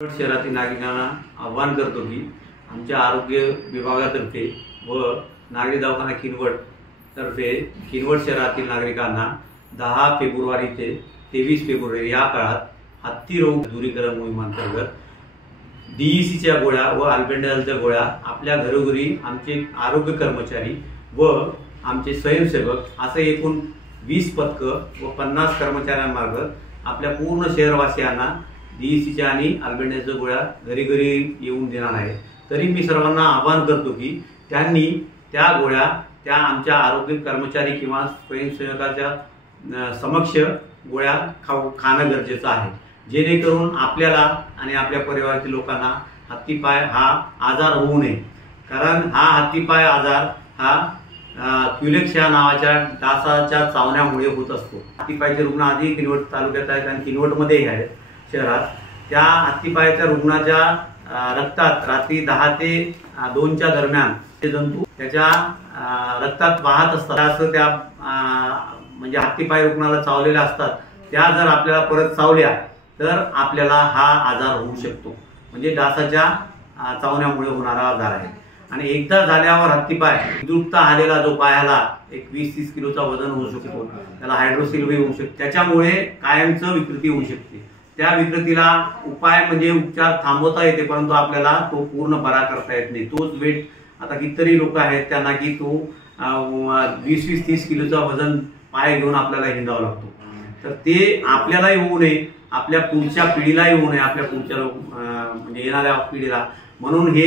शहरातील नागरिकांना आवाहन करतो की आमच्या आरोग्य विभागातर्फे व नागरी दवाखाना किनवट तर्फे किनवट शहरातील नागरिकांना 10 फेब्रुवारी ते 23 फेब्रुवारी या काळात हत्ती रोग दूरीकरण मोहिमेअंतर्गत DECच्या गोळ्या व अल्बेंडाजॉलच्या गोळ्या आपल्या घरोघरी आमचे आरोग्य कर्मचारी व आमचे स्वयंसेवक असे एकूण 20 पथक व 50 कर्मचाऱ्यांमार्फत आपल्या पूर्ण शहरवासियांना DECच्या आणि अल्बेंडाजॉलच्या गोळ्या घरी घरी येऊन देणार आहे। तरी मी सर्वांना आवाहन करतो की त्यांनी त्या गोळ्या त्या आमच्या आरोग्य कर्मचारी किंवा स्वयंसेवकाच्या समक्ष गोळ्या खाणं गरजेचं आहे, जेणेकरून आपल्याला आणि आपल्या परिवारातील लोकांना हत्तीपाय हा आजार होऊ नये। कारण हा हत्तीपाय आजार हा क्युलेक्सिया नावाच्या डासाच्या चावण्यामुळे होत असतो। हत्तीपायचे रुग्ण आधी किनवट तालुक्यात आहेत आणि किनवटमध्येही आहेत शहरात। त्या हत्तीपायाच्या रुग्णाच्या रक्तात रात्री 10 ते 2च्या दरम्यान ते जंतू त्याच्या रक्तात वाहत असतात। असं त्या म्हणजे हत्तीपाय रुग्णाला चावलेल्या असतात, त्या जर आपल्याला परत चावल्या तर आपल्याला हा आजार होऊ शकतो, म्हणजे डासाच्या चावण्यामुळे होणारा आजार आहे। आणि एकदा झाल्यावर हत्तीपाय दुखता आलेला जो पायाला एक 20-30 किलोचा वजन होऊ शकतो, त्याला हायड्रोसिल्वी होऊ शकते, त्याच्यामुळे कायमचं विकृती होऊ शकते। त्या विकृतीला उपाय म्हणजे उपचार थांबवता येते, परंतु आपल्याला तो पूर्ण बरा करता येत नाही। तोच वेट आता कितीतरी लोक आहेत त्यांना की तो 20-30 किलोचा वजन पाय घेऊन आपल्याला हिंडावं लागतो। तर ते आपल्यालाही होऊ नये, आपल्या पुढच्या पिढीलाही होऊ नये, आपल्या पुढच्या म्हणजे येणाऱ्या पिढीला। म्हणून हे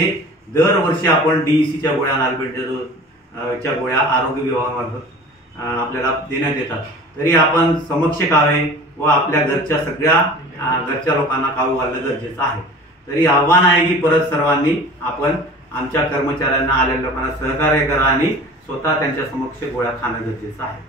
दरवर्षी आपण DECच्या गोळ्या अल्बेंडाजॉलच्या गोळ्या आरोग्य विभागामार्फत आपल्याला देण्यात येतात। तरी आपण समक्ष खावे व आपल्या घरच्या लोकांना खाऊ घालणं गरजेचं आहे। तरी आव्हान आहे की परत सर्वांनी आपण आमच्या कर्मचाऱ्यांना आलेल्या लोकांना सहकार्य करा आणि स्वतः त्यांच्या समक्ष गोळ्या खाणं गरजेचं आहे।